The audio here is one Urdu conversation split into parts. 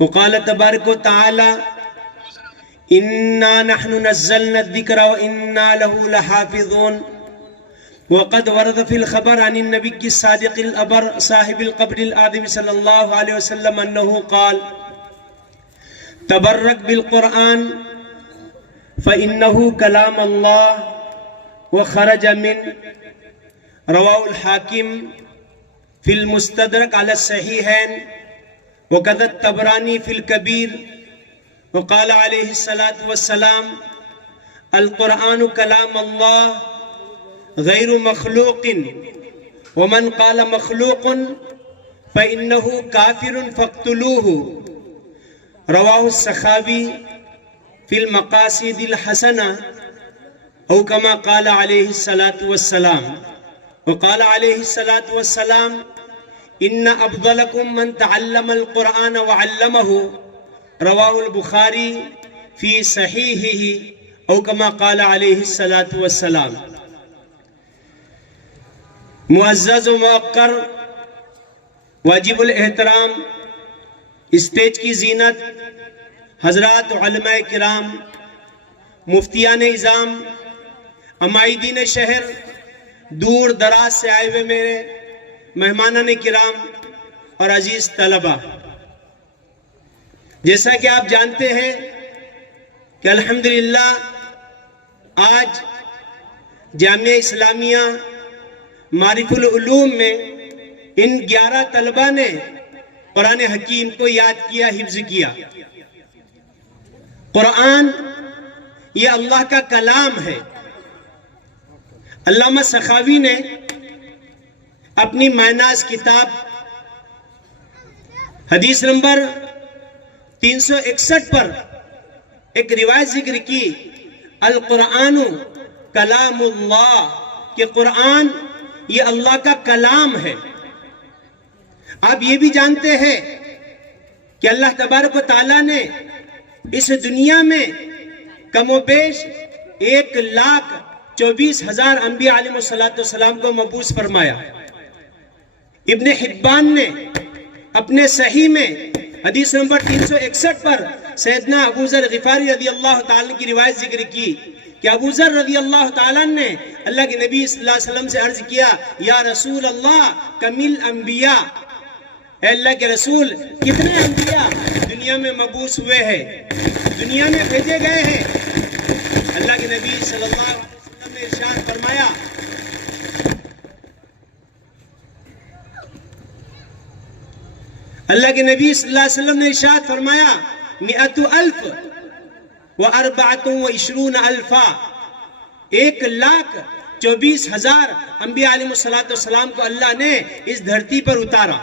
وقال تبارک و تعالی انا نحن نزلنا الذکر وانا له لحافظون وقد ورد في الخبر عن النبي الصادق الأبر صاحب القبر الآدم صلى الله عليه وسلم أنه قال تبرك بالقرآن فإنه كلام الله وخرج من رواه الحاكم في المستدرك على الصحيحين وكذا الطبراني في الكبير وقال عليه الصلاة والسلام القرآن كلام الله غير مخلوق ومن قال مخلوق فإنه كافر فاقتلوه رواه السخاوي في المقاصد الحسنة أو كما قال عليه الصلاة والسلام وقال عليه الصلاة والسلام إن أفضلكم من تعلم القرآن وعلمه رواه البخاري في صحيحه أو كما قال عليه الصلاة والسلام. معزز و موقر واجب الاحترام اسٹیج کی زینت حضرات علماء کرام مفتیان اعظام عمائدین شہر دور دراز سے آئے ہوئے میرے مہمانان کرام اور عزیز طلبہ، جیسا کہ آپ جانتے ہیں کہ الحمدللہ آج جامعہ اسلامیہ معرف العلوم میں ان 11 طلبہ نے قرآن حکیم کو یاد کیا، حفظ کیا۔ قرآن یہ اللہ کا کلام ہے۔ علامہ سخاوی نے اپنی معناز کتاب حدیث نمبر 361 پر ایک روایت ذکر کی، القرآن کلام اللہ، کہ قرآن یہ اللہ کا کلام ہے۔ آپ یہ بھی جانتے ہیں کہ اللہ تبارک و تعالیٰ نے اس دنیا میں کم و بیش 1,24,000 انبیاء علیہ السلام کو مبعوث فرمایا۔ ابن حبان نے اپنے صحیح میں حدیث نمبر 361 پر سیدنا ابو ذر غفاری رضی اللہ تعالیٰ کی روایت ذکر کی کہ ابو ذر رضی اللہ تعالیٰ نے اللہ کے نبی صلی اللہ علیہ وسلم سے عرض کیا، یا رسول اللہ کمل انبیاء، اے اللہ کے رسول کتنے انبیاء دنیا میں مبعوث ہوئے ہیں، دنیا میں بھیجے گئے ہیں؟ اللہ کے نبی صلی اللہ علیہ وسلم نے ارشاد فرمایا، اللہ کے نبی صلی اللہ علیہ وسلم نے ارشاد فرمایا 100,000 و24 الفا، 1,24,000 انبیاء علیہ السلام کو اللہ نے اس دھرتی پر اتارا۔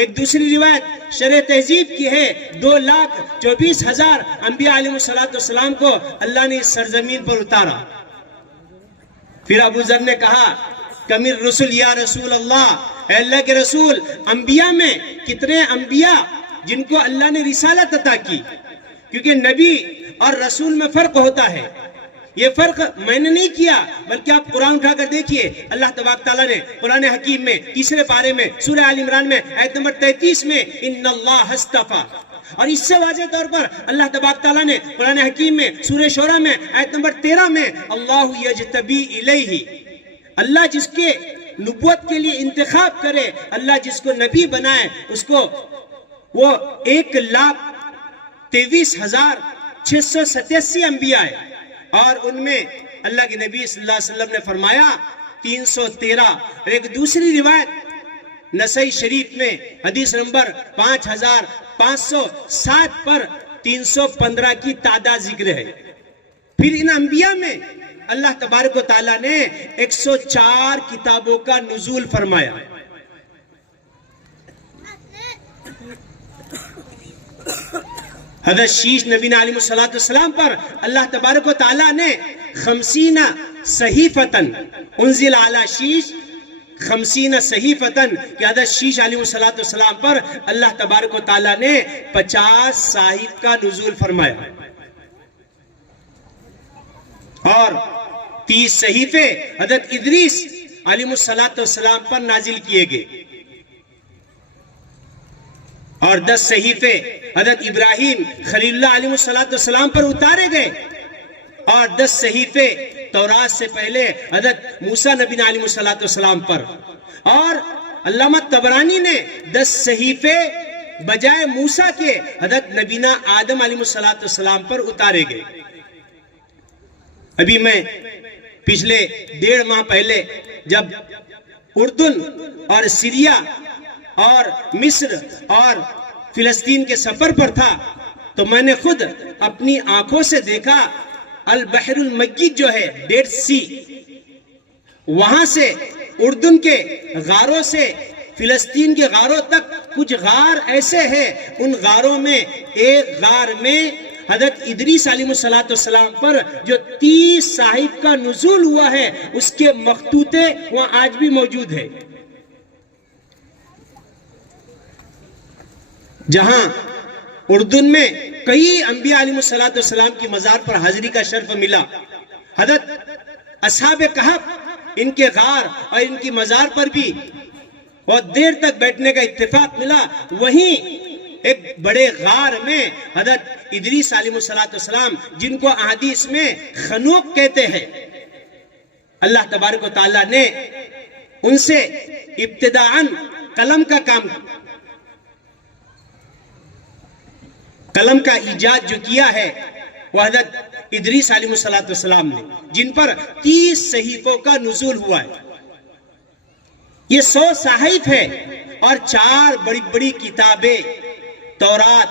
ایک دوسری روایت شرح تہذیب کی ہے 2,24,000 انبیاء علیہ السلام کو اللہ نے اس سرزمین پر اتارا۔ پھر ابو ذر نے کہا کمل رسول یا رسول اللہ، اے اللہ کے رسول انبیاء میں کتنے انبیاء جن کو اللہ نے رسالت عطا کی؟ کیونکہ نبی اور رسول میں فرق ہوتا ہے۔ یہ فرق میں نے نہیں کیا، بلکہ آپ قرآن اٹھا کر دیکھیے، اللہ تبارک تعالیٰ نے قرآن حکیم میں 3 پارے میں سورہ آل عمران میں آیت نمبر 33 میں ان اللہ استفا، اور اس سے واضح طور پر اللہ تبارک تعالیٰ نے قرآن حکیم میں سورہ شورى میں آیت نمبر 13 میں اللہ یجتبی الیہ، اللہ جس کے نبوت کے لیے انتخاب کرے، اللہ جس کو نبی بنائے، اس کو وہ 1,23,687 انبیاء ہے، اور ان میں اللہ کے نبی صلی اللہ علیہ وسلم نے فرمایا 313۔ اور ایک دوسری روایت نسائی شریف میں حدیث نمبر 5,507 پر 315 کی تعداد ذکر ہے۔ پھر ان انبیاء میں اللہ تبارک و تعالیٰ نے 104 کتابوں کا نزول فرمایا۔ حضرت شیش نبی علیہ السلام پر اللہ تبارک و تعالیٰ نے 50 صحیفتن انزل علی شیش، 50 صحیفتن، کہ حضرت شیش علیہ السلام پر اللہ تبارک و تعالیٰ نے 50 صحیف کا نزول فرمایا، اور 30 صحیفے حضرت ادریس علیہ السلام پر نازل کیے گئے، اور 10 صحیفے حضرت ابراہیم خلیل اللہ علیہ السلام پر اتارے گئے، اور 10 صحیفے تورات سے پہلے حضرت موسیٰ نبی علیہ السلام پر، اور علامہ طبرانی نے 10 صحیفے بجائے موسیٰ کے حضرت نبینا آدم علیہ السلام پر اتارے گئے۔ ابھی میں پچھلے 1.5 ماہ پہلے جب اردن اور سیریا اور مصر اور فلسطین کے سفر پر تھا تو میں نے خود اپنی آنکھوں سے دیکھا البحر المیت جو ہے ڈیڈ سی، وہاں سے اردن کے غاروں سے فلسطین کے غاروں تک کچھ غار ایسے ہیں، ان غاروں میں ایک غار میں حضرت ادریس علیہ السلام پر جو 30 صاحب کا نزول ہوا ہے اس کے مخطوطے وہاں آج بھی موجود ہے۔ جہاں اردن میں کئی انبیاء علیہ السلام کی مزار پر حاضری کا شرف ملا، حضرت اصحاب کہف ان کے غار اور ان کی مزار پر بھی بہت دیر تک بیٹھنے کا اتفاق ملا۔ وہیں ایک بڑے غار میں حضرت ادریس علیہ السلام، جن کو احادیث میں خنوق کہتے ہیں، اللہ تبارک و تعالیٰ نے ان سے ابتداءً قلم کا ایجاد جو کیا ہے وہ حضرت ادریس علیہ السلام نے، جن پر 30 صحیفوں کا نزول ہوا ہے۔ یہ 100 صحائف ہے اور 4 بڑی بڑی کتابیں، تورات،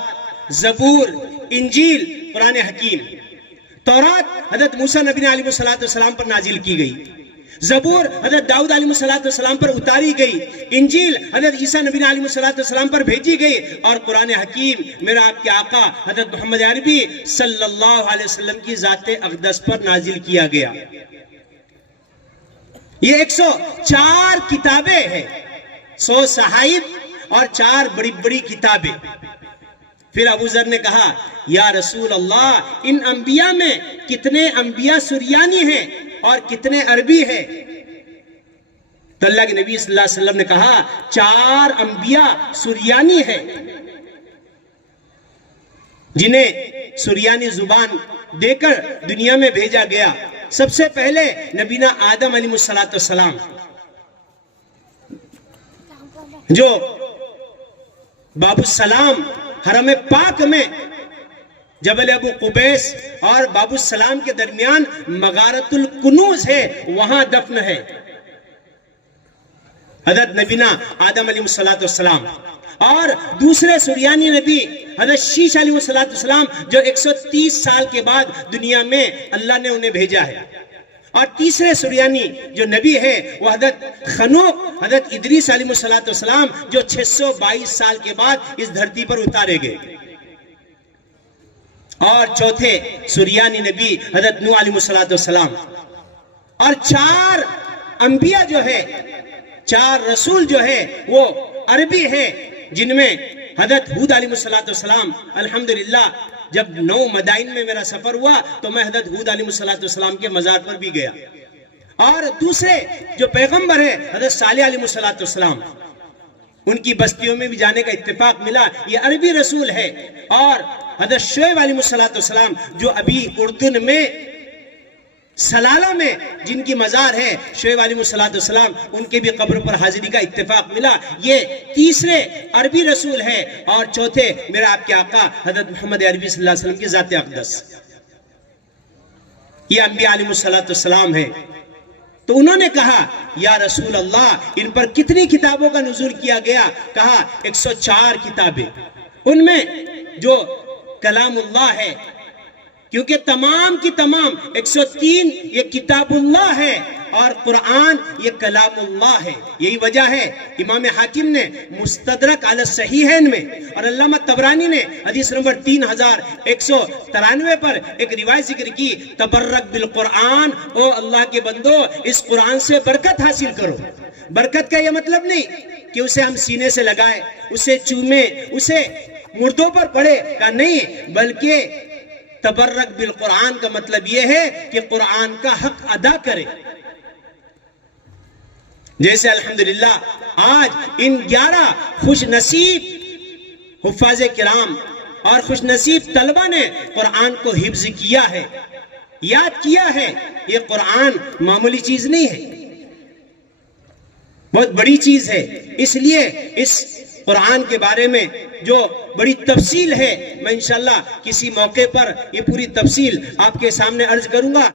زبور، انجیل، قرآن حکیم۔ تورات حضرت موسیٰ نبی علیہ السلام پر نازل کی گئی، زبور حضرت داؤد علیہ السلام پر اتاری گئی، انجیل حضرت عیسیٰ نبی علیہ السلام پر بھیجی گئی، اور قرآن حکیم میرا آپ کے آقا حضرت محمد عربی صلی اللہ علیہ وسلم کی ذات اقدس پر نازل کیا گیا۔ یہ 104 کتابیں ہیں، 100 صحائف اور 4 بڑی بڑی کتابیں۔ پھر ابو ذر نے کہا یا رسول اللہ، ان انبیاء میں کتنے انبیاء سریانی ہیں اور کتنے عربی ہیں؟ تو اللہ کے نبی صلی اللہ علیہ وسلم نے کہا 4 انبیاء سریانی ہیں، جنہیں سریانی زبان دے کر دنیا میں بھیجا گیا۔ سب سے پہلے نبینا آدم علیہ السلام، جو باب السلام حرم پاک میں جبل ابو قبیس اور باب السلام کے درمیان مغارت الکنوز ہے، وہاں دفن ہے حضرت نبینا آدم علیہ السلام۔ اور دوسرے سریانی نبی حضرت شیش علیہ السلام، جو 130 سال کے بعد دنیا میں اللہ نے انہیں بھیجا ہے۔ اور تیسرے سریانی جو نبی ہے وہ حضرت خنوق حضرت ادریس علیہ السلام، جو 622 سال کے بعد اس دھرتی پر اتارے گئے۔ اور چوتھے سریانی نبی حضرت نوح علیہ السلام۔ اور 4 انبیاء جو ہے، 4 رسول جو ہے وہ عربی ہے، جن میں حضرت ہود علیہ السلام۔ الحمدللہ جب 9 مدائن میں میرا سفر ہوا تو میں حضرت ہود علیہ السلام کے مزار پر بھی گیا۔ اور دوسرے جو پیغمبر ہے حضرت صالح علیہ السلام، ان کی بستیوں میں بھی جانے کا اتفاق ملا، یہ عربی رسول ہے۔ اور حضرت شعیب علیہ السلام، جو ابھی اردن میں سلالہ میں جن کی مزار ہے، شعیب علیہ السلام، ان کے بھی قبر پر حاضری کا اتفاق ملا۔ یہ تیسرے عربی رسول ہے، اور چوتھے میرا آپ کے آقا حضرت محمد عربی صلی اللہ علیہ وسلم کی ذات اقدس۔ یہ انبیاء علیہ السلام ہے۔ تو انہوں نے کہا یا رسول اللہ، ان پر کتنی کتابوں کا نزول کیا گیا؟ کہا 104 کتابیں۔ ان میں جو کلام اللہ ہے، کیونکہ تمام کی تمام 103 یہ کتاب اللہ ہے، اور قرآن یہ کلام اللہ ہے۔ یہی وجہ ہے امام حاکم نے مستدرک علی الصحیحین میں، اور علامہ طبرانی نے حدیث نمبر 3193 پر ایک روایت ذکر کی، تبرک بالقرآن، او اللہ کے بندو اس قرآن سے برکت حاصل کرو۔ برکت کا یہ مطلب نہیں کہ اسے ہم سینے سے لگائے، اسے چومے، اسے مردوں پر پڑھے، کا نہیں، بلکہ تبرک بالقرآن کا مطلب یہ ہے کہ قرآن کا حق ادا کرے۔ جیسے الحمدللہ آج ان 11 خوش نصیب حفاظ کرام اور خوش نصیب طلبہ نے قرآن کو حفظ کیا ہے، یاد کیا ہے۔ یہ قرآن معمولی چیز نہیں ہے، بہت بڑی چیز ہے۔ اس لیے اس قرآن کے بارے میں جو بڑی تفصیل ہے، میں انشاءاللہ کسی موقع پر یہ پوری تفصیل آپ کے سامنے عرض کروں گا۔